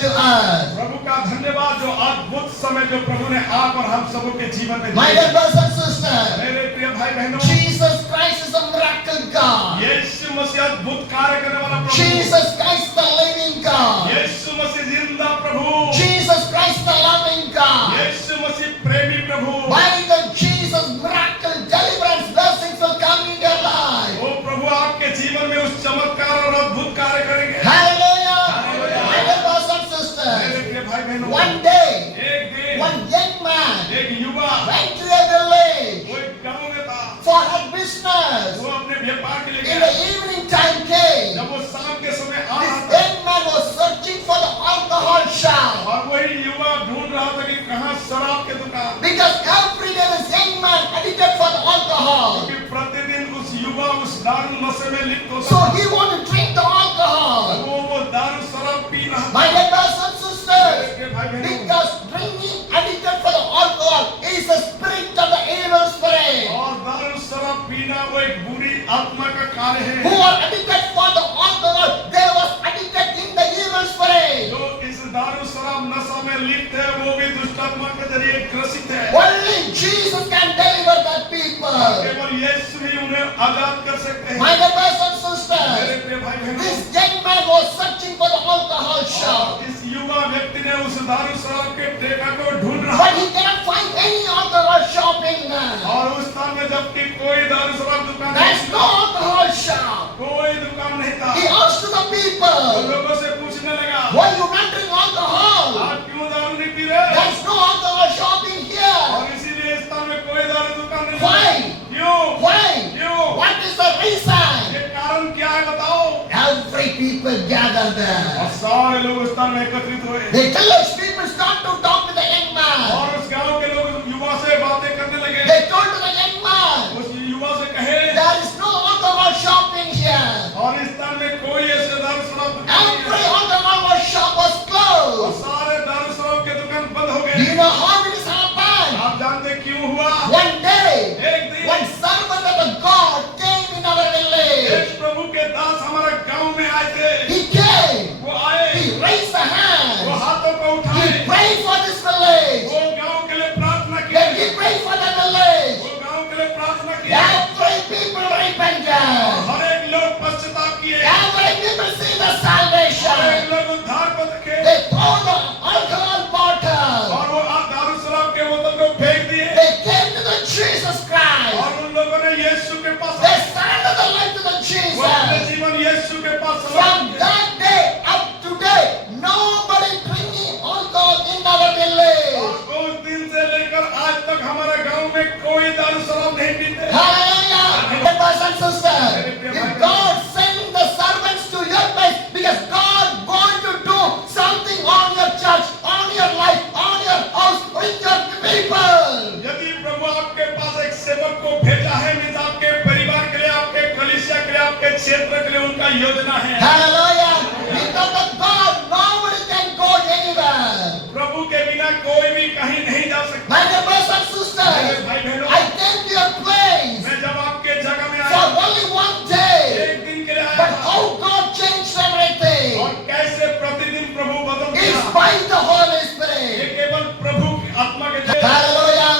to us. प्रभु का धन्यवाद जो अद्भुत समय जो प्रभु ने आप और हम सबों के जीवन में My दिया। dear brothers and sisters, मेरे प्रिय भाई बहनों, Jesus Christ is a miracle God. यीशु मसीह अद्भुत कार्य करने वाला प्रभु, Jesus Christ the living God. यीशु मसीह जिंदा प्रभु, Jesus Christ the loving God. यीशु मसीह प्रेमी प्रभु। By the Jesus miracle deliverance blessings will come in your life. वो प्रभु आपके जीवन में उस चमत्कार और अद्भुत कार्य करेंगे। Hallelujah. Hallelujah. My dear brothers and मेरे sisters, प्रिय भाई बहनों, one day, एक दिन one young man एक युवा went to a village वो एक गांव में था, for her business. वो अपने व्यापार के लिए In गया। the evening time came, जब वो शाम के समय आ this रहा था young man was searching for the alcohol shop. और वही युवा ढूंढ रहा था कि कहाँ शराब के दुकान, Because every day this young man addicted for the alcohol. क्योंकि प्रतिदिन उस युवा उस दारू नशे में लिप्त होता So था। he wanted to drink the alcohol. वो दारू शराब पी रहा था। My dear brothers and sisters, मेरे भाई बहनों, because drinking addicted for the alcohol is a spirit of the evil spirit. और दारू शराब पीना वो एक बुरी आत्मा का कार्य Who है। are addicted for the alcohol, they was addicted in the evil spirit. जो इस दारू शराब नशा में लिप्त है वो भी दुष्ट आत्मा के जरिए ग्रसित है। Only Jesus can deliver that people. केवल यीशु ही उन्हें आजाद कर सकते My हैं। dear brothers and मेरे sisters, प्रिय भाई बहनों, this young man was searching for the alcohol shop. इस युवा व्यक्ति ने उस दारू शराब के ठेका को ढूंढ रहा But he cannot find any alcohol shop in there. और उस स्थान में जबकि कोई दारू शराब दुकान There's नहीं no alcohol shop. कोई दुकान नहीं था। He asked to the वो people, लोगों से पूछने लगा, why you not drink alcohol? आप क्यों दारू नहीं पी रहे? There's no alcohol shop in here. और इसीलिए इस स्थान में कोई दारू दुकान नहीं। Why? क्यों? Why? क्यों? What is the reason? ये कारण क्या है बताओ? Every people gather और there. सारे लोग उस स्थान में एकत्रित हुए The village people start to talk to the young man. और उस गांव के लोग युवा से बातें करने लगे। They told to the young man, उस युवा से कहे there is no alcohol shop in here. और इस स्थान में कोई ऐसे दारू शराब दुकान नहीं Every है। alcohol shop was और closed. सारे दारू शराब के दुकान बंद हो Do गए। you know how it has happened? आप जानते क्यों हुआ? One day, एक दिन one servant of the God came in our village. एक प्रभु के दास हमारे गांव में आए थे। He came. वो आए, He raised the वो hand. हाथों को उठाए, He prayed for this village. वो गांव के लिए प्रार्थना की, Then he prayed for the village. वो गांव के लिए प्रार्थना की। Every people repented. हर एक लोग पश्चाताप किए, Every people see the हर एक salvation. लोग उद्धार को देखे They throw the alcohol bottle. और वो दारू शराब के बोतल को फेंक दिए They came to the Jesus Christ. और उन लोगों ने यीशु के पास They surrendered their life to the वो अपने Jesus. जीवन यीशु के पास समर्पित From किए। that day up to today, nobody drinking alcohol in our village. और उस दिन से लेकर आज तक हमारे गांव में कोई दारू शराब नहीं पीते। Hallelujah. Brothers and sisters, if God send the servants to your place, because God want to do something on your church, on your life, on your house, with your people. यदि प्रभु आपके पास एक सेवक को भेजा है, मीन्स आपके परिवार के लिए, आपके कलीसिया के लिए, आपके क्षेत्र के लिए उनका योजना है। Hallelujah. Because of God, nobody can go anywhere. प्रभु के बिना कोई भी कहीं नहीं जा सकता। My dear brothers and मेरे sisters, भाई बहनों, I came to your place मैं जब आपके जगह में for आया, only one day. एक दिन के लिए आया But था how God changed everything और कैसे प्रतिदिन प्रभु बदल is दिया। by the Holy ये Spirit. केवल प्रभु की आत्मा के जरिए। Hallelujah.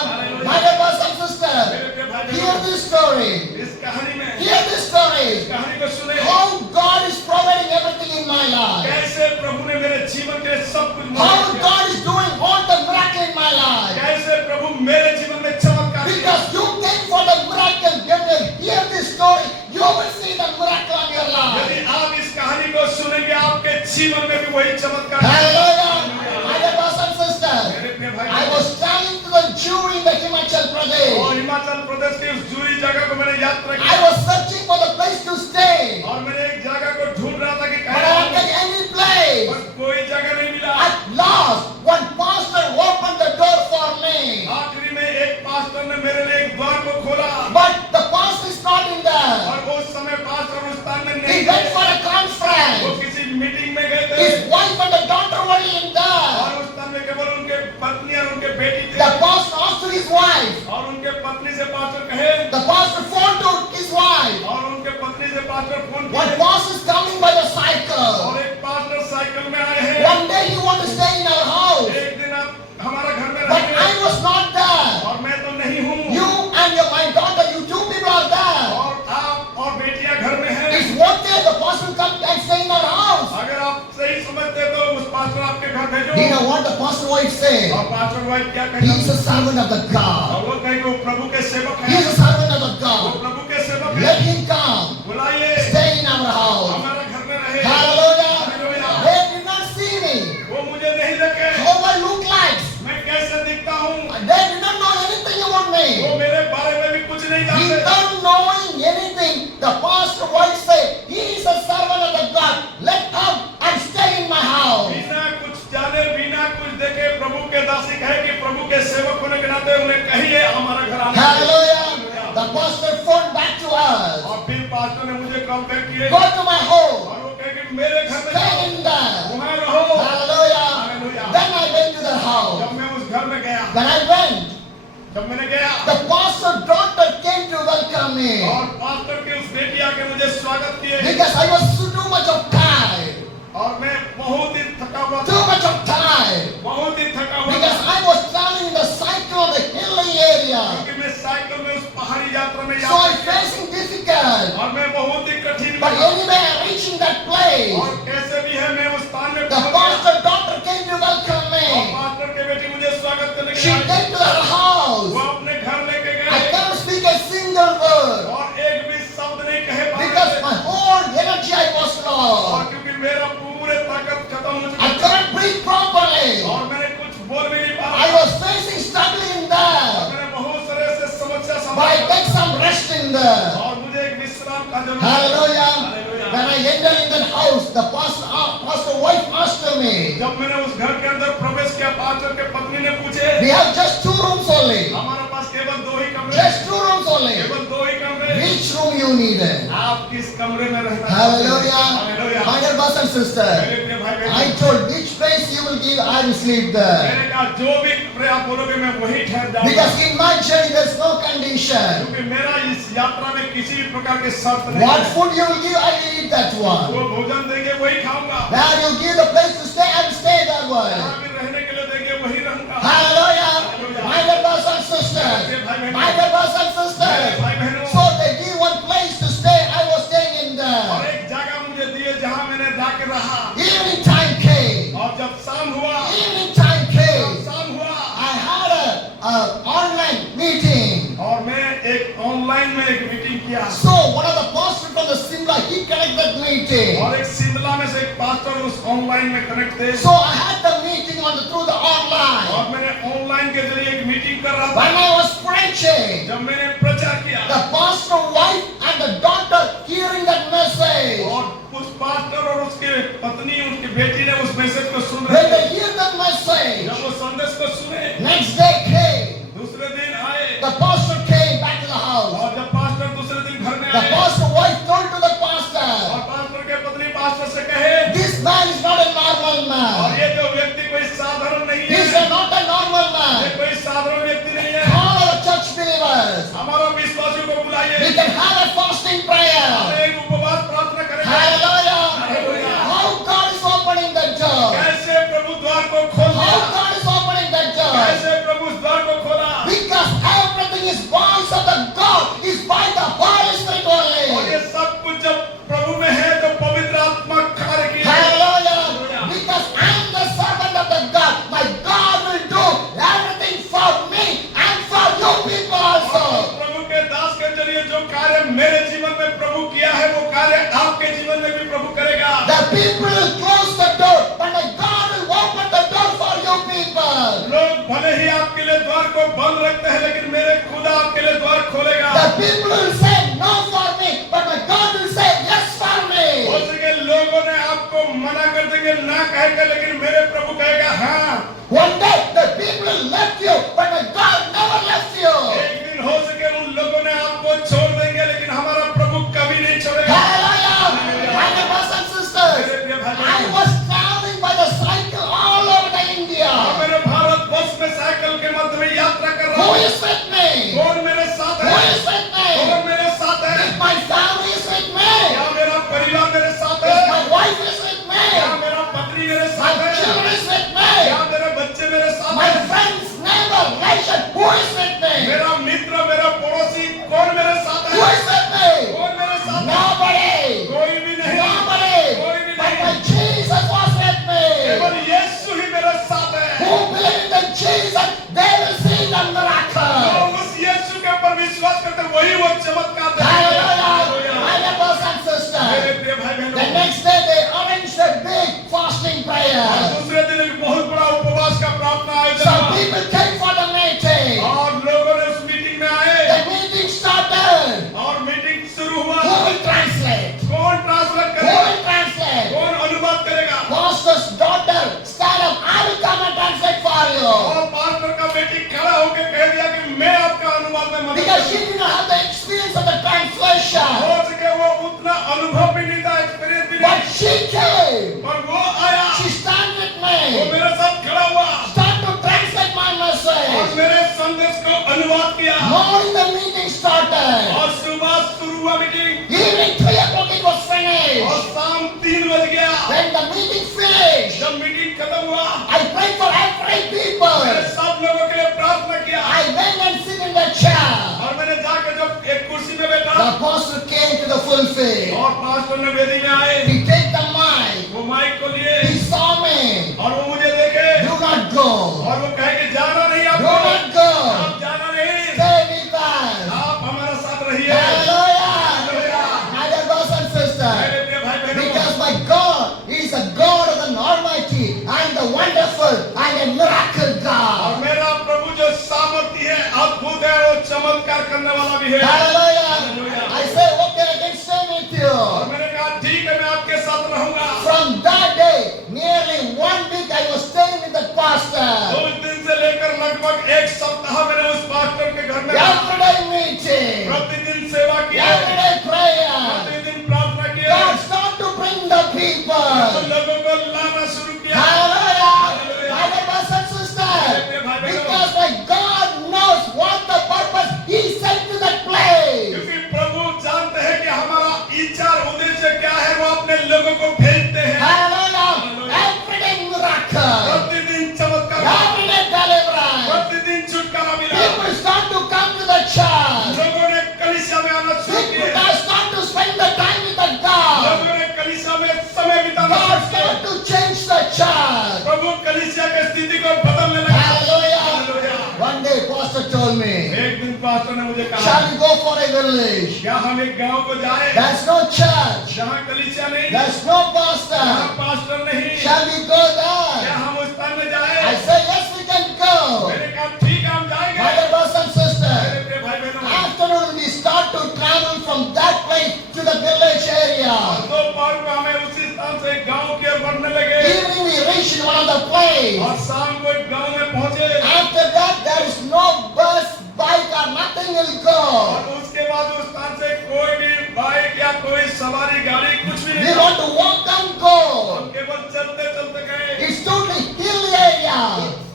My dear brothers and sisters, मेरे प्रिय भाई hear बहनों, this story. इस कहानी में Hear this story. कहानी को सुने, How God is providing everything in my life. कैसे प्रभु ने मेरे जीवन के लिए सब कुछ How मुहैया किया। God is doing all the miracle in my life. कैसे प्रभु मेरे जीवन में चमत्कार किया। Because you came for the miracle. When you hear this story, you will see the miracle of your life. यदि आप इस कहानी को सुनेंगे, आपके जीवन में भी वही चमत्कार। Hallelujah. My dear brothers and sisters, मेरे प्रिय भाई I बहनों, was traveling to the Jew in the Himachal Pradesh. और हिमाचल प्रदेश के उस जूरी जगह को मैंने यात्रा I की was searching for the place to stay. और मैंने एक जगह को ढूंढ रहा था कि But I didn't get any place. बस कोई जगह नहीं मिला। At last, one pastor opened the door for me. आखिरी में एक पास्टर ने मेरे लिए एक द्वार को खोला But the pastor is not in there. और उस समय पास्टर उस स्थान में He नहीं went थे। for a वो conference. किसी मीटिंग में गए थे His wife and the daughter were in और there. उस स्थान में केवल उनके पत्नी और उनके बेटी थे। The pastor asked to his wife. और उनके पत्नी से पास्टर कहे The pastor phoned to his wife. और उनके पत्नी से पास्टर फोन One किए pastor is coming by the cycle. और एक पास्टर साइकिल में आए हैं। One day he wants You know what the pastor wife said? और पास्टर वाइफ क्या He कहता is a servant of the God. और वो कहे कि वो प्रभु के सेवक He है, is a servant of the वो God. प्रभु के सेवक है, Let him come. बुलाइए, Stay in our house. हमारे घर में रहे। Hallelujah. Hallelujah. They did not see me. वो मुझे नहीं देखे, How I look like. मैं कैसे दिखता हूँ, They did not know anything about वो me. मेरे बारे में भी कुछ नहीं जानते। Without knowing anything, the pastor wife said, he is a servant of the God. Let come and stay in my house. बिना कुछ जाने, बिना कुछ देखे प्रभु के दासी कहे कि प्रभु के सेवक होने के नाते उन्हें कहिए हमारा घर आने। Hallelujah. The pastor phoned back to us. और फिर पास्टर ने मुझे कॉल किए Go to my home. और वो कहे कि मेरे घर में Stay जाओ, in there. वहाँ रहो। Hallelujah. Hallelujah. Then I went to the house. जब मैं उस घर में गया, When I went, जब मैंने गया the pastor's daughter came to welcome me. और पास्टर के उस बेटी आके मुझे स्वागत किए Because I was too much of tired. और मैं बहुत ही थका हुआ Too था, much of tired. बहुत ही थका हुआ Because था, I was traveling in the cycle of the hilly area. क्योंकि मैं साइकिल में उस पहाड़ी यात्रा में So यात्रा I'm facing difficult. और मैं बहुत ही कठिन But हुआ। anyway, reaching that place, और कैसे भी है मैं उस स्थान में the पहुंच गया pastor's daughter came to welcome और me. पास्टर के बेटी मुझे स्वागत करने के She लिए आई। came to her house. वो अपने घर लेके I गए can't speak a single word और एक भी शब्द नहीं कहे पा because रहे my whole energy I was और lost. क्योंकि मेरा पूरे ताकत खत्म हो I चुका था couldn't breathe properly. और मैंने कुछ बोल भी नहीं पा I रहा was facing struggling there. मैंने बहुत सारे से समस्या But I संभाला take some rest in there. और मुझे एक विश्राम का जरूरत है। Hallelujah. Hallelujah. When I entered in that house, the pastor wife asked me, जब मैंने उस घर के अंदर प्रवेश किया पास्टर के पत्नी ने पूछे we have just 2 rooms only. हमारे पास केवल 2 ही कमरे Just 2 rooms only. केवल 2 ही कमरे Which room you needed? आप किस कमरे में रहना चाहते हैं? Hallelujah. Hallelujah. My dear brothers and मेरे sisters, प्रिय भाई बहन, I told which place you will give, I will sleep there. मैंने कहा जो भी कमरे आप बोलोगे मैं वही ठहर जाऊंगा Because in my journey there's no condition. क्योंकि मेरा इस यात्रा में किसी भी प्रकार के शर्त नहीं What है। food you will give, I will eat that one. वो भोजन देंगे वही खाऊंगा, Where you give the place to stay, I will stay that way. जहाँ भी रहने के लिए देंगे वही रहूंगा। Hallelujah. My dear brothers and sisters, my dear brothers and sisters. भाई बहनों, So they give one place to stay, I was staying in और there. एक जगह मुझे दिए जहाँ मैंने जाके रहा Evening time came. और जब शाम हुआ Evening time came. शाम हुआ I had a online meeting. और मैं एक ऑनलाइन में एक मीटिंग किया So one of the pastors from the Simla, he connected meeting. और एक सिंदला में से एक पास्टर उस ऑनलाइन में कनेक्ट थे So I had the meeting through the online. और मैंने ऑनलाइन के जरिए एक मीटिंग कर रहा था। When I was preaching, जब मैंने प्रचार किया the pastor wife and the daughter hearing that message. और उस पास्टर और उसके पत्नी उनकी बेटी ने उस मैसेज को सुन When रहे they थे। hear that message, जब वो संदेश को सुने next day came. दूसरे दिन आए The pastor came back to the house. और जब पास्टर दूसरे दिन घर में The आए pastor wife told to the और pastor, पास्टर के पत्नी पास्टर से कहे this man is not a normal और man. ये जो व्यक्ति कोई साधारण नहीं He is है, not a normal ये man. कोई साधारण व्यक्ति नहीं है। Call our church believers. हमारा विश्वासियों को बुलाइए, We can have a fasting prayer. हम एक उपवास प्रार्थना करेंगे। Hallelujah. Hallelujah. How God is opening that door. कैसे प्रभु द्वार को खोल How दिया, God is opening that door. कैसे प्रभु उस द्वार को खोला Because everything is voice of the God is by the Holy Spirit और only. ये सब कुछ जब प्रभु में है तो पवित्र आत्मा कार्य की है। Hallelujah. Because I am the servant of the God. My God will do everything for me and for you people और also. प्रभु के दास के जरिए जो कार्य मेरे जीवन में प्रभु किया है वो कार्य आपके जीवन में भी प्रभु करेगा। The people will close the door, but my God will open the door for you people. लोग भले ही आपके लिए द्वार को बंद रखते हैं लेकिन मेरे खुदा आपके लिए द्वार खोलेगा। The people will say no for me, but my God will say yes for हो me. सके लोगों ने आपको मना कर देंगे ना कहेगा लेकिन मेरे प्रभु कहेगा हाँ। One day the people will left you, but my God never left you. एक दिन हो सके उन लोगों ने आपको छोड़ देंगे लेकिन हमारा प्रभु कभी नहीं छोड़ेगा। Hallelujah. My dear brothers and sisters, मेरे प्रिय भाई I बहनों, was traveling by the cycle all over the India. और मेरे भारत वर्ष में साइकिल के मध्य में यात्रा कर रहा Who हूँ। is with me? कौन मेरे साथ Who है? is with me? कौन मेरे साथ है? If my family is with me, क्या मेरा परिवार मेरे साथ if है? my wife is with me, क्या मेरा पत्नी मेरे my साथ है? children is with क्या me, मेरे बच्चे मेरे साथ my हैं? friends, neighbor, relation, who is with me? मेरा मित्र मेरा पड़ोसी कौन मेरे साथ Who है? is with me? कौन मेरे साथ है? Nobody. कोई भी नहीं। Nobody. कोई भी But नहीं। my Jesus was with me. केवल यीशु ही मेरे साथ prayer. दूसरे दिन एक बहुत बड़ा उपवास का प्रार्थना आयोजन Some हुआ people came for the meeting. और लोगों ने उस मीटिंग में आए The meeting started. और मीटिंग शुरू हुआ। Who will translate? कौन ट्रांसलेट Who करेगा? will translate? कौन अनुवाद करेगा? Pastor's daughter, stand up. I will come and translate for you. और पास्टर का बेटी खड़ा होकर कह दिया कि मैं आपका अनुवाद में मदद Because she करूंगा। did not have the experience of the translation. हो सके वो उतना अनुभव भी नहीं था, एक्सपीरियंस भी But नहीं, she came. पर वो आया, She stand with वो me. मेरे साथ खड़ा हुआ Start to translate my और message. मेरे संदेश को अनुवाद किया। Morning the meeting started. और सुबह शुरू हुआ meeting Evening 3 o'clock it was finished. और शाम 3 बज गया। When the meeting finished, जब मीटिंग खत्म हुआ, I prayed for every people. मैंने सब लोगों के लिए प्रार्थना किया I went and sit in the chair. और मैंने जाकर जब एक कुर्सी में बैठा The pastor came to the pulpit. और पास्टर ने वेदी में आए, He take the mic. वो माइक को लिए He saw me. और वो मुझे देखे Do not go. और वो कहे कि जाना नहीं Do आपको, not go. आप जाना नहीं, Stay with us. आप हमारे साथ रहिए। Hallelujah. My dear brothers and sisters. मेरे प्रिय भाई बहनों, Because my God is a God of the Almighty and the wonderful and a miracle और God. मेरा प्रभु जो सामर्थ्य है, अद्भुत है, वो चमत्कार करने वाला भी है। Hallelujah. I say, okay, I can stay with you. और मैंने कहा ठीक है, मैं आपके साथ रहूंगा। From that day, nearly 1 week I was staying with the pastor. उस दिन से लेकर लगभग एक सप्ताह मैंने उस पास्टर के घर में रहा। Everyday meeting. प्रतिदिन सेवा की, Everyday prayer. प्रतिदिन प्रार्थना की, God start to bring the people. लोगों को लाना शुरू किया। Hallelujah. My dear brothers and sisters. Because my God knows what the purpose He sent to that place. क्योंकि प्रभु जानते हैं कि हमारा इच्छा और उद्देश्य क्या है, वो अपने लोगों को भेजते हैं। Hallelujah. Everyday miracle. प्रतिदिन चमत्कार, Everyday deliverance. प्रतिदिन छुटकारा मिला। People start to come to the church. लोगों ने कलीसिया में आना शुरू People किया। start to spend the time with the God. लोगों ने कलीसिया में समय बिताना God शुरू किया। start to change the church. प्रभु कलीसिया की स्थिति को बदलने लगा। Hallelujah. Hallelujah. One day, pastor told me, एक दिन पास्टर ने मुझे कहा, shall we go for a village? क्या हम एक गांव को जाए There's no church. जहाँ कलीसिया नहीं, There's no जहाँ pastor. पास्टर नहीं, Shall we go क्या there? हम उस स्थान में I जाए? said, yes, we can go. मैंने कहा ठीक है, हम My जाएंगे। dear brothers and मेरे sisters, प्रिय भाई बहनों, afternoon we start to travel from that place to the village area. दोपहर को हमें उसी स्थान से एक गांव की ओर बढ़ने लगे Evening we reach in one of the place. और शाम को एक गांव में पहुंचे After that, there is no bus, bike or nothing will go. और उसके बाद उस स्थान से कोई भी बाइक या कोई सवारी गाड़ी कुछ भी We नहीं था। want to walk and go. हम केवल चलते चलते गए। It's totally hilly area.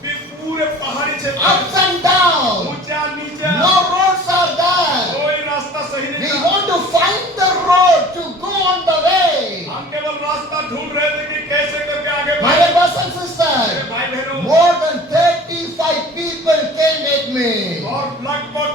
फिर पूरे पहाड़ी क्षेत्र, Ups and down. ऊंचा नीचा, No roads are there. कोई रास्ता सही We नहीं था। want to find the road to go on the way. हम केवल रास्ता ढूंढ रहे थे कि कैसे करके आगे My बढ़े। dear brothers and मेरे sisters, भाई बहनों, more than 35 people came with me. और लगभग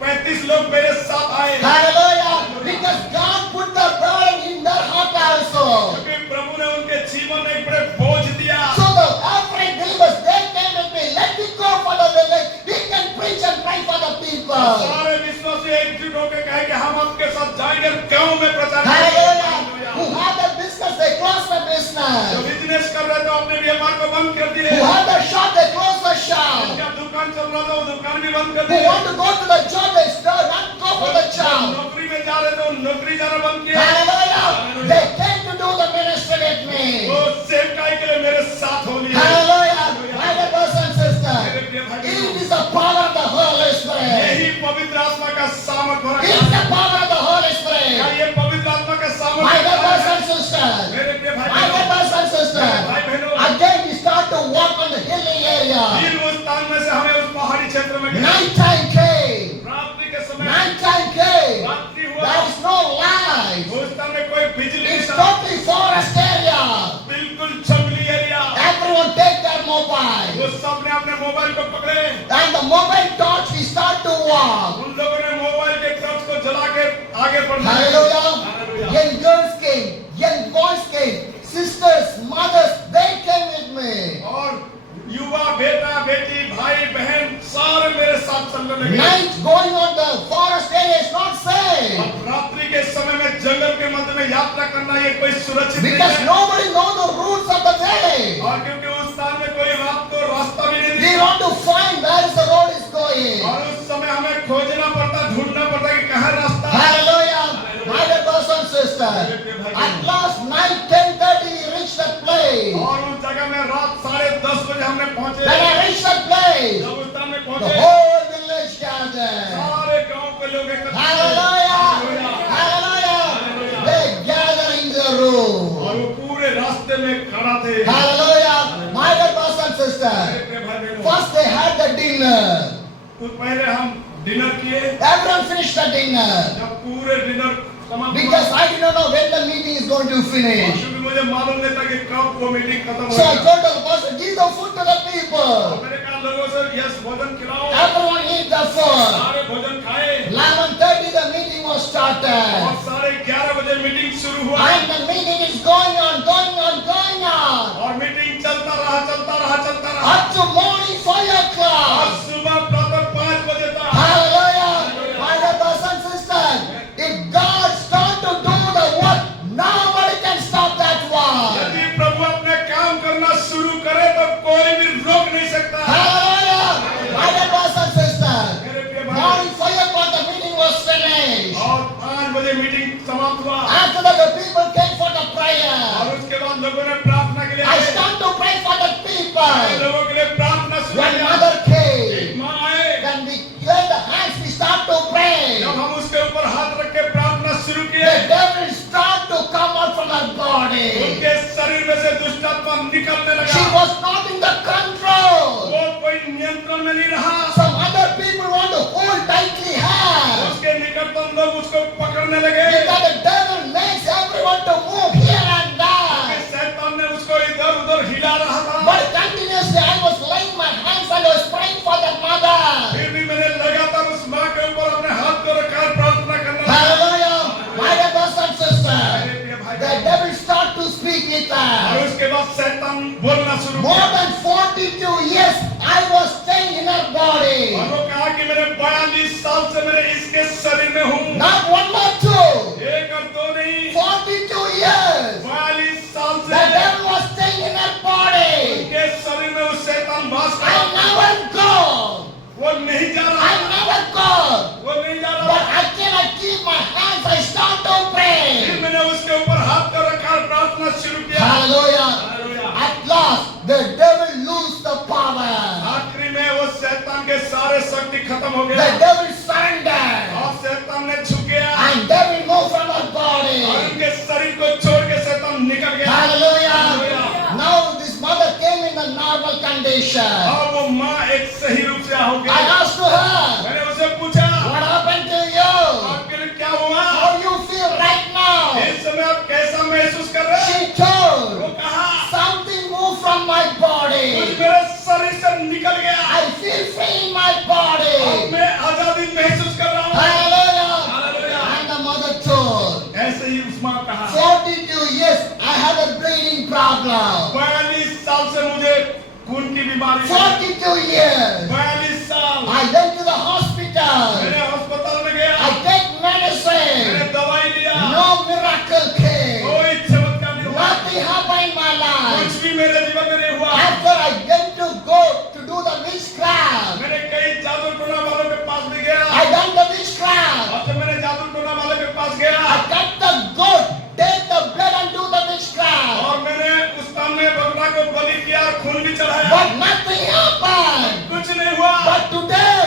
30-35 लोग मेरे साथ आए। Hallelujah. Because God put the burden in their heart also. क्योंकि प्रभु ने उनके जीवन में एक बड़े बोझ दिया। So the every believers, they came with me. Let me go for the village. We can preach and pray for the people. सारे विश्वासी एकजुट होकर कहे कि हम आपके साथ जाएंगे, गांव में प्रचार Hallelujah. करेंगे। Who had the business, they closed the जो business. बिजनेस कर रहे थे अपने व्यापार को बंद कर दिए। Who had the shop, they closed the shop. जिनका दुकान चल रहा था वो दुकान भी बंद कर Who दिए। want to go to the job, they still not go for the job. नौकरी में जा रहे थे वो नौकरी जाना बंद किया। Hallelujah. They came to do the ministry with me. वो सेवकाई के लिए मेरे साथ हो लिए। Hallelujah. My dear brothers and मेरे sisters, प्रिय भाई it बहनों, is the power of the Holy Spirit. यही पवित्र आत्मा का सामर्थ हो It रहा is है। the power of the Holy क्या Spirit. ये पवित्र आत्मा का My सामर्थ dear brothers है? and sisters, मेरे प्रिय भाई my dear बहनों, brothers and sisters, भाई बहनों, again we start to walk on the hilly area. फिर उस स्थान में से हमें उस पहाड़ी क्षेत्र में गए। Night time came. रात्रि के समय Night time came. रात्रि हुआ। There is no light. उस स्थान में कोई बिजली नहीं It's था। totally forest area. बिल्कुल जंगली area. Everyone take their mobile. वो सब ने अपने मोबाइल को पकड़े। And the mobile torch, we start to walk. उन लोगों ने मोबाइल के टॉर्च को जला के आगे बढ़ने लगे। Hallelujah. Hallelujah. Young girls came, young boys came, sisters, mothers, they came with me. और युवा, बेटा, बेटी, भाई, बहन सारे मेरे साथ चलने लगे। Night going on the forest area is not safe. अब रात्रि के समय में जंगल के मध्य में यात्रा करना ये कोई सुरक्षित नहीं Because है। nobody knows the routes of the village. At last night 10:30 we reached that place. और उस जगह में रात 10:30 बजे हमने पहुंचे। When I reached that place, जब उस स्थान में the पहुंचे, whole village gathered. सारे गांव के लोग एकत्र हुए। Hallelujah! Hallelujah! They gathered in the room. और वो पूरे रास्ते में खड़ा थे। Hallelujah! My dear brothers and मेरे sisters, प्रिय भाई बहनों, first they had the dinner. कुछ पहले हम डिनर किए। Everyone finished the dinner. जब पूरे डिनर समाप्त Because हुआ, I did not know when the meeting is going to finish. क्योंकि मुझे मालूम नहीं था कि कब वो मीटिंग खत्म So I होगी। told the pastor, give the food to the people. मैंने कहा लोगों से यस भोजन खिलाओ। Everyone eat the food. सारे भोजन खाए 11:30 the meeting was और started. 11:30 बजे मीटिंग शुरू हुआ And the meeting is going on, going on, going on. और मीटिंग चलता रहा Up to morning 5 और o'clock. सुबह प्रातः 5 बजे तक। Hallelujah. My dear brothers and sisters, if God starts to do the work, nobody can stop that work. यदि प्रभु अपने काम करना शुरू करे तो कोई भी रोक नहीं सकता। Hallelujah. My dear brothers and sisters, मेरे प्रिय भाई, morning 5 o'clock the meeting was finished. और 5 बजे मीटिंग समाप्त हुआ After that the people came for the और prayer. उसके बाद लोगों ने प्रार्थना के लिए I आए। start to pray for the people. लोगों के लिए प्रार्थना शुरू When किया। mother एक came, माँ आए, then we lay the hands, we start to pray. जब हम उसके ऊपर हाथ रख के प्रार्थना शुरू किए, The devil start to come out from her body. उनके शरीर में से दुष्ट आत्मा निकलने She लगा। was not in the control. वो कोई नियंत्रण में नहीं रहा। Some other people want to hold tightly hands. उसके निकटतम लोग उसको पकड़ने लगे। Because the devil makes everyone to move here and there. शैतान ने उसको इधर उधर हिला रहा था। But continuously I was laying my hands and I was praying for that mother. फिर भी मैंने लगातार उस माँ के ऊपर अपने हाथ को रखा और प्रार्थना करना लगा। Hallelujah. My dear brothers and sisters, मेरे प्रिय भाई, the devil start to speak with और her. उसके बाद शैतान बोलना शुरू More किया। than 42 years I was staying in her body. और वो कहा कि मैंने 42 साल से मेरे इसके शरीर में हूँ। Not one or two. एक और दो नहीं, 42 years. 42 साल The से devil was staying in her body. उनके शरीर में वो शैतान वास कर I रहा था। never go. वो नहीं जा रहा I था। never go. वो नहीं जा रहा But था। I cannot keep my hands. I start to फिर pray. मैंने उसके ऊपर हाथ को रखा और प्रार्थना शुरू किया। Hallelujah. Hallelujah. At last, the devil lose the power. आखिरी में वो शैतान के सारे शक्ति खत्म हो The गया devil surrendered. और शैतान ने झुक गया And devil moved from her और body. उनके शरीर को छोड़ के शैतान निकल गया। Hallelujah. Hallelujah. Now this mother came in the normal condition. और वो माँ एक सही रूप से हो I गई। asked to her, मैंने उसे पूछा what happened to you? आपके लिए क्या हुआ? How you feel right now? इस समय आप कैसा महसूस कर रहे हैं? She told, वो कहा something moved from my कुछ body. मेरे शरीर से निकल गया। I feel free in my अब body. मैं आजादी महसूस कर रहा हूँ। Hallelujah. Hallelujah. And the mother told, ऐसे ही उस माँ कहा 42 years I had a bleeding problem. 42 साल से मुझे खून की बीमारी है। 42 years. 42 साल I went to the hospital. मैंने अस्पताल में गया। I take मैंने medicine. दवाई लिया। No miracle came. कोई चमत्कार नहीं हुआ। Nothing happened in my life. कुछ भी मेरे जीवन में नहीं हुआ। After I went to go to do the witchcraft, मैंने कई जादू टोना वालों के पास भी गया। I done the witchcraft. और जब मैंने जादू टोना वाले के पास गया I cut the goat, take the blood and do the witchcraft. और मैंने उस स्थान में बकरा को बलि किया और खून भी चढ़ाया। But nothing happened. कुछ नहीं हुआ। But today,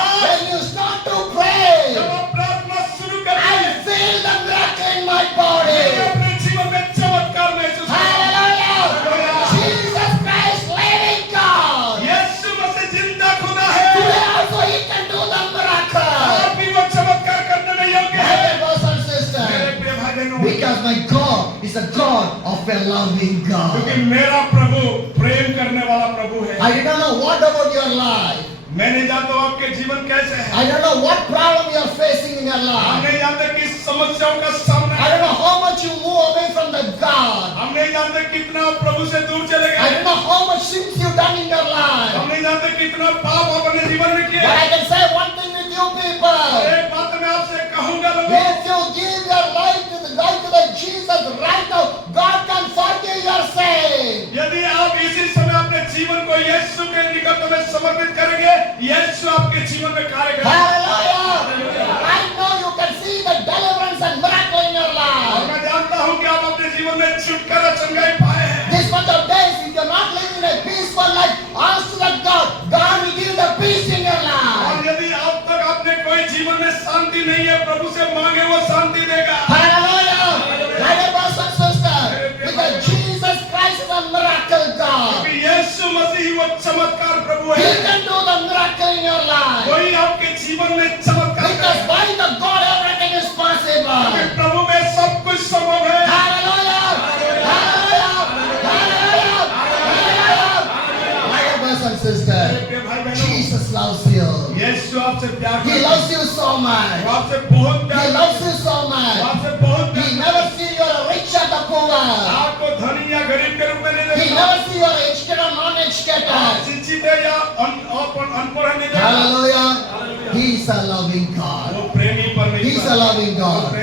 आज when you start to pray, जब आप प्रार्थना शुरू I करें, feel the miracle in my मैं body. अपने जीवन में चमत्कार महसूस करता Hallelujah. Jesus Christ, living God. हूं। यीशु मसीह जिंदा खुदा है। Today also He can do the miracle. आप भी वो चमत्कार करने में योग्य My है। dear brothers and मेरे sisters, प्रिय भाई बहनों, because my God is a God of a loving क्योंकि God. मेरा प्रभु प्रेम करने वाला प्रभु है। I don't know what about your life. मैं नहीं जानता हूं आपके जीवन कैसे है। I don't know what problem you are facing in your हम life. नहीं जानते किस समस्याओं का सामना I है। don't know how much you move away from the God. हम नहीं जानते कितना आप प्रभु से दूर चले I गए। don't know how much sins you've done in your हम life. नहीं जानते कितना पाप आप अपने जीवन में किए। But I can say one thing with you people. एक बात मैं आपसे कहूंगा लोगों, If you give your life to the Jesus right now, God can forgive your sin. यदि आप इसी समय अपने जीवन को यीशु के निकट में समर्पित करेंगे, यीशु आपके जीवन में कार्य करेगा। Hallelujah. I know you can see the deliverance and miracle in your और life. मैं जानता हूं कि जीवन में छुटकारा चंगाई पाए हैं। This much of days, if you're not living a peaceful life, ask to that God. God will give you the peace in your और life. यदि अब तक आपने कोई जीवन में शांति नहीं है, प्रभु से मांगे, वो शांति देगा। Hallelujah. My dear brothers and sisters, because Jesus Christ is a miracle God. क्योंकि यीशु मसीह वो चमत्कार प्रभु He है। can do the miracle in your life. कोई आपके जीवन में चमत्कार Because करे। by the God everything is क्योंकि possible. प्रभु में सब कुछ संभव है। Hallelujah. Hallelujah. Hallelujah. Hallelujah. My dear brothers and sisters, प्रिय भाई बहनों, Jesus loves you. यीशु आपसे प्यार He करता है। loves you so वो much. आपसे बहुत He प्यार loves करता you so है। वो much. आपसे बहुत प्यार He करता never see you are rich or the poor. है। आपको धनी या गरीब के रूप में नहीं He देखता। never see you are educated or non-educated. आप शिक्षित है या अनपढ़ है नहीं देखता। Hallelujah. He is a loving God. वो प्रेमी He is परमेश्वर a loving God.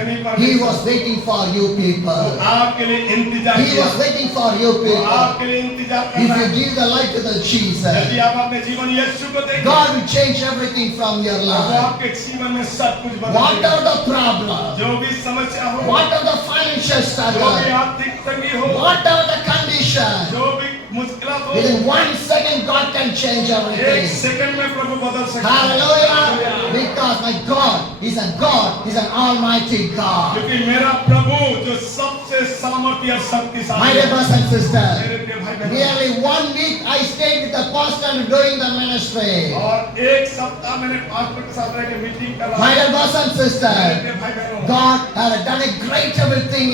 He was waiting for you people. वो आपके लिए इंतजार He किया। was waiting for you वो people. आपके लिए इंतजार कर If रहा you है। give the life to the यदि Jesus, आप अपने जीवन यीशु को देंगे, God will change everything from your वो life. आपके जीवन में सब कुछ बदल What देगा। are the problem? जो भी समस्या हो, What are the financial जो भी struggle? आर्थिक तंगी हो, What are the condition? जो भी मुश्किलात हो, Within 1 second, God can change एक everything. सेकंड में प्रभु बदल सकता है। Hallelujah. Because my God is a God, is an almighty God. क्योंकि मेरा प्रभु जो सबसे सामर्थ्य और My शक्तिशाली dear है। brothers and sisters, मेरे प्रिय भाई बहनों, nearly 1 week I stayed with the pastor and doing the ministry. और एक सप्ताह मैंने पास्टर के साथ रह के मीटिंग कर रहा My हूं। dear brothers and मेरे sisters, प्रिय भाई बहनों, God had done a great everything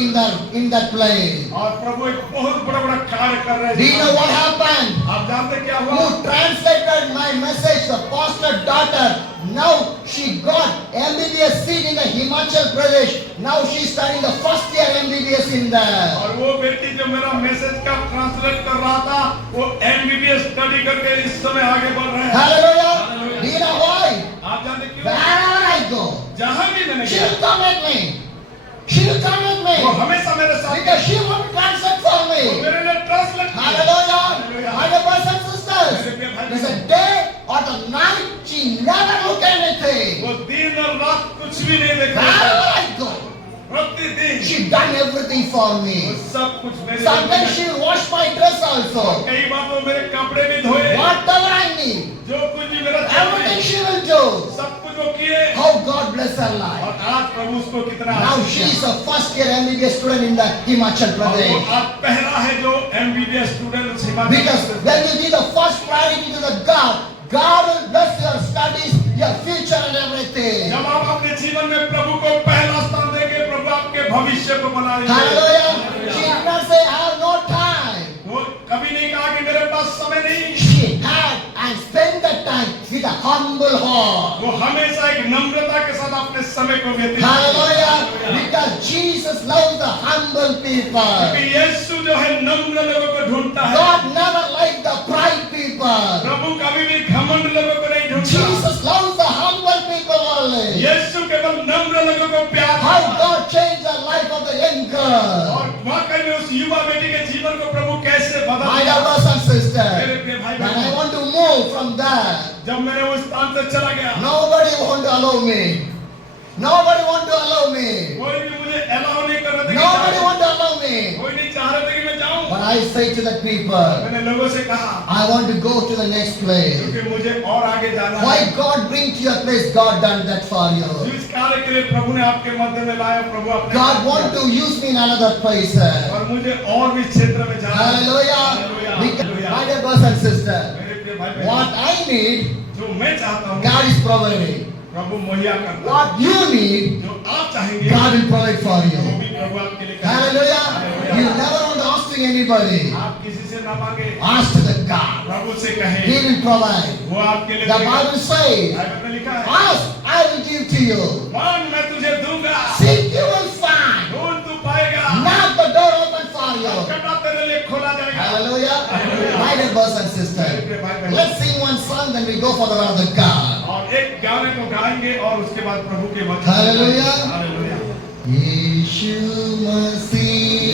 in that place. और प्रभु एक बहुत बड़ा बड़ा कार्य कर रहे Do you know हैं। what happened? आप जानते क्या हुआ? Who translated my message, the pastor daughter. Now she got MBBS seat in the Himachal Pradesh. Now she is studying the first year MBBS in there. और वो बेटी जो मेरा मैसेज का ट्रांसलेट कर रहा था, वो एमबीबीएस स्टडी करके इस समय आगे बढ़ रहे हैं। Hallelujah. Do you know why? आप जानते क्यों? Wherever I go, जहां भी मैंने she गया, will come with me. She will come with वो me. हमेशा मेरे साथ Because she want to translate for वो me. मेरे लिए ट्रांसलेट किया। Hallelujah. My dear brothers and sisters, there's a day or the night she never look anything. वो दिन और रात कुछ भी नहीं देखता। Wherever I go, प्रतिदिन she done everything for वो me. सब कुछ मेरे लिए Sometimes she will wash my dress also. कई बार वो मेरे कपड़े भी धोए, Whatever I need, जो कुछ भी मेरा everything चाहिए, she will do. सब कुछ वो किए। How God bless her life. और आज प्रभु उसको कितना Now आशीष she दिया। is a first year MBBS student in the Himachal और वो Pradesh. आज पहला है जो MBBS student Because when you give the first priority to the God, God will bless your studies, your future and everything. जब आप अपने जीवन में प्रभु को पहला स्थान देंगे, प्रभु आपके भविष्य को बनाएंगे। Hallelujah. She did not say, I have no time. वो कभी नहीं कहा कि मेरे पास समय नहीं। She had and spent that time with a humble heart. वो हमेशा एक नम्रता के साथ अपने समय को व्यतीत करते हैं। Hallelujah. Because Jesus loves the humble people. क्योंकि यीशु जो है नम्र लोगों को ढूंढता है। God never liked the pride people. प्रभु कभी भी घमंड लोगों को नहीं ढूंढता। Jesus loves the humble people only. यीशु केवल नम्र लोगों को प्यार How करता है। God changed the life of the young girl. और वाकई में उस युवा बेटी के जीवन को प्रभु कैसे My बदला। dear brothers and sisters, मेरे प्रिय भाई when I बहनों, want to move from there, जब मैंने उस स्थान से चला गया, nobody want to allow me. Nobody want to allow me. कोई भी मुझे अलाउ नहीं कर रहा था कि Nobody जाऊं। want to allow me. कोई नहीं चाह रहा था कि मैं जाऊं। But I say to the people, मैंने लोगों से कहा, I want to go to the next place. क्योंकि मुझे और आगे जाना है। Why God bring to your place? God done that for you. जिस कार्य के लिए प्रभु ने आपके मध्य में लाया, प्रभु आपने God want to use me in another place. और मुझे और भी क्षेत्र में जाना है। Hallelujah. Hallelujah. Because, my dear brothers and sisters, मेरे प्रिय भाई बहनों, what I need, जो मैं चाहता हूँ, God is providing. प्रभु मुहैया करता है। What you need, जो आप चाहेंगे, God will provide for वो you. भी प्रभु आपके लिए करेगा। Hallelujah. You never want to ask to anybody. आप किसी से ना मांगे, Ask to the God. प्रभु से He कहें, will provide. वो आपके लिए The करेगा। Bible says, बाइबल में लिखा है, ask, I will give to you. मांग मैं तुझे दूंगा, Seek, you will find. ढूंढ तू पाएगा, Knock, the door open for you. खटखटा तेरे लिए खोला जाएगा। Hallelujah. My dear brothers and sisters, let's sing one song, then we go for the word of the God. और एक गाने को गाएंगे और उसके बाद प्रभु के वचन। हालेलुया। हालेलुया। यीशु मसीह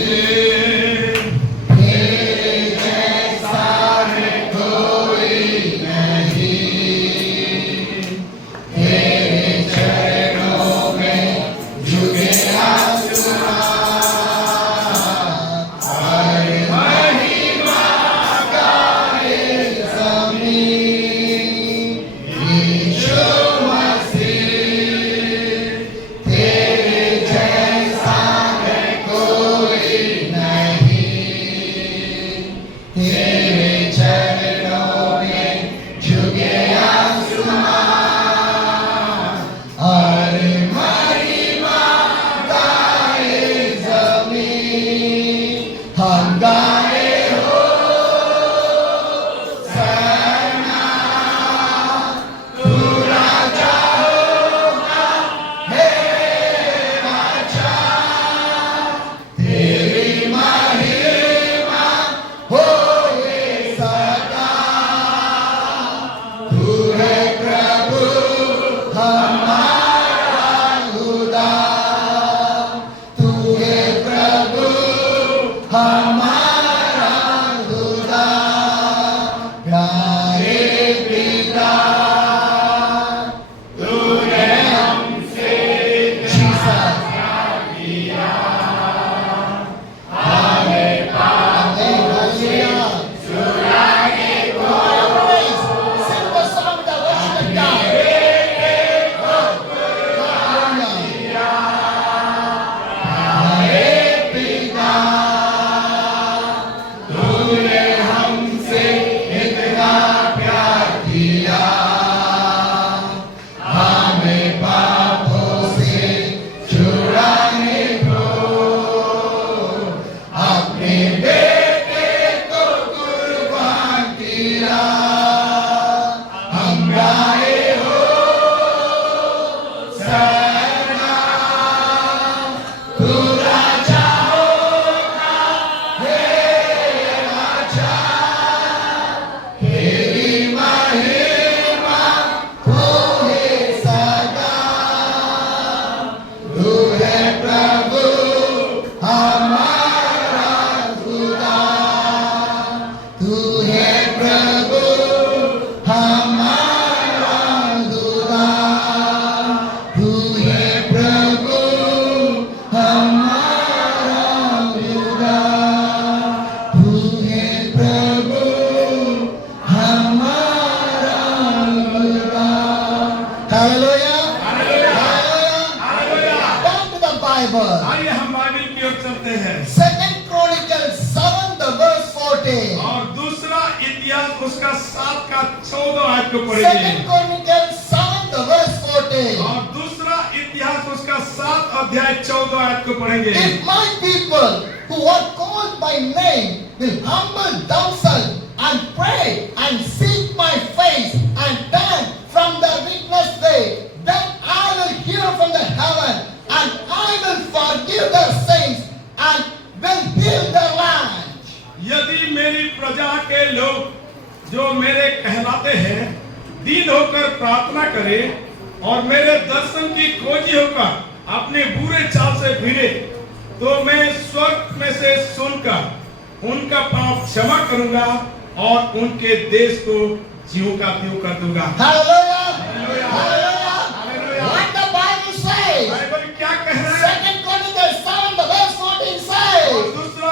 तेरे जैसा कोई नहीं, तेरे चरणों में झुके आसमां, गाए हो सरना, तू राजा होगा हे राजा, तेरी महिमा होए सदा, तू है प्रभु हमारा खुदा, तू है प्रभु हमारा खुदा, प्यारे पिता तूने हमसे जीसस किया, हमें हालेलुया चुराने को, sing the song with the worship of God. आइए हम बाइबल की ओर चलते हैं। Second Chronicles 7 the verse 14. और दूसरा इतिहास उसका 7 का 14 आयत को पढ़ेंगे। Second Chronicles 7 the verse 14. और दूसरा इतिहास उसका 7 अध्याय 14 आयत को पढ़ेंगे। If my people who are called by name will humble themselves and pray and seek my face and turn from their wicked way, then I will hear from the heaven and I will forgive their sins and will heal their land. यदि मेरी प्रजा के लोग जो मेरे कहलाते हैं दीन होकर प्रार्थना करें और मेरे दर्शन की खोजी होकर अपने बुरे चाल से फिरे, तो मैं स्वर्ग में से सुनकर उनका पाप क्षमा करूंगा और उनके देश को जीवों का त्यों कर दूंगा। Hallelujah! Hallelujah! Hallelujah! Hallelujah! What the Bible says? Bible क्या कह रहा है? Second Chronicles 7 the verse 14 says, और दूसरा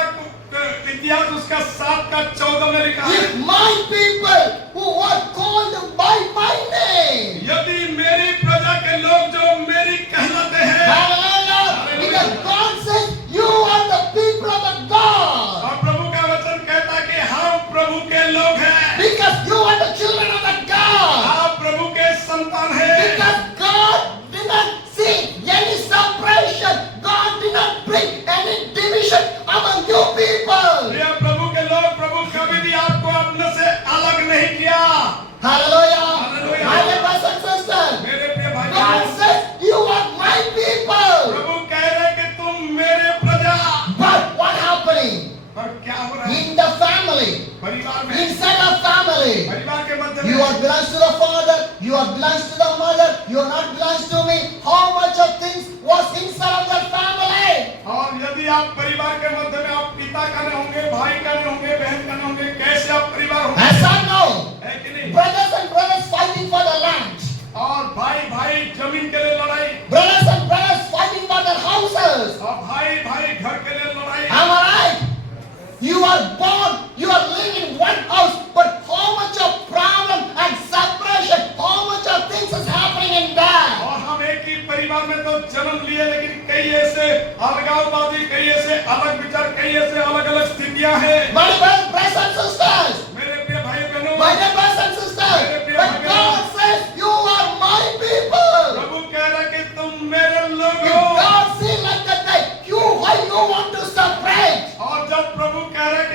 इतिहास उसका 7 का 14 में लिखा है, if my people who are called by my name, यदि मेरी प्रजा के लोग जो मेरी कहलाते हैं, hallelujah, because God says you are the people of the God, और प्रभु का वचन कहता है कि हम प्रभु के लोग हैं, because you are the children of the God, आप प्रभु के संतान हैं, because God did not see any separation, God did not bring any division among you people. प्रिय प्रभु के लोग, प्रभु कभी भी आपको अपने से अलग नहीं किया। Hallelujah. Hallelujah. My dear brothers and sisters, मेरे प्रिय भाई, God says you are my people. प्रभु कह रहे कि तुम मेरे प्रजा। But what happening पर क्या हो रहा है? in the family, परिवार में, inside of family? परिवार के मध्य You में, are belongs to the father, you are belongs to the mother, you are not belongs to me. How much of things was inside of the family? और यदि आप परिवार के मध्य में आप पिता का नहीं होंगे, भाई का नहीं होंगे, बहन का नहीं होंगे, कैसे आप परिवार होंगे? Yes or no? है कि नहीं? Brothers and brothers fighting for the land. और भाई भाई जमीन के लिए लड़ाई, Brothers and brothers fighting for their houses. और भाई भाई घर के लिए लड़ाई। Am I right? You are born, you are living in one house, but how much of problem and separation, how much of things is happening in that? और हम एक ही परिवार में तो जन्म लिए, लेकिन कई ऐसे अलगाववादी, कई ऐसे अलग विचार, कई ऐसे अलग अलग स्थितियां हैं। My brothers and sisters, मेरे प्रिय भाई बहनों, my dear brothers and sisters, but God says you are my people. प्रभु कह रहा है कि तुम मेरे लोग If हो। God see like that, why you want to separate? और जब प्रभु कह रहे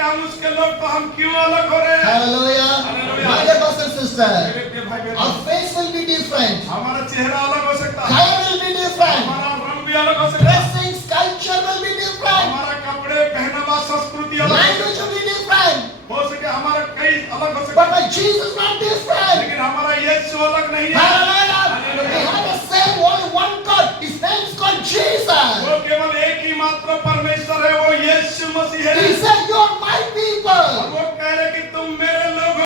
हम क्यों अलग हो रहे हैं? Hallelujah. Hallelujah. My dear brothers and sisters, मेरे प्रिय भाई बहन, our face will be different. हमारा चेहरा अलग हो सकता है, Hair will be different. हमारा रंग भी अलग हो सकता है, Dressing, culture will be different. हमारा कपड़े पहनावा संस्कृति अलग हो Language will be different. सके, हमारा कई अलग हो But सकता है, my Jesus is not different. लेकिन हमारा यीशु अलग नहीं है। Hallelujah. Hallelujah. We have the same only one God. His name is called Jesus. वो केवल एक ही मात्र परमेश्वर है, वो यीशु मसीह है। He said, "You are my और people." वो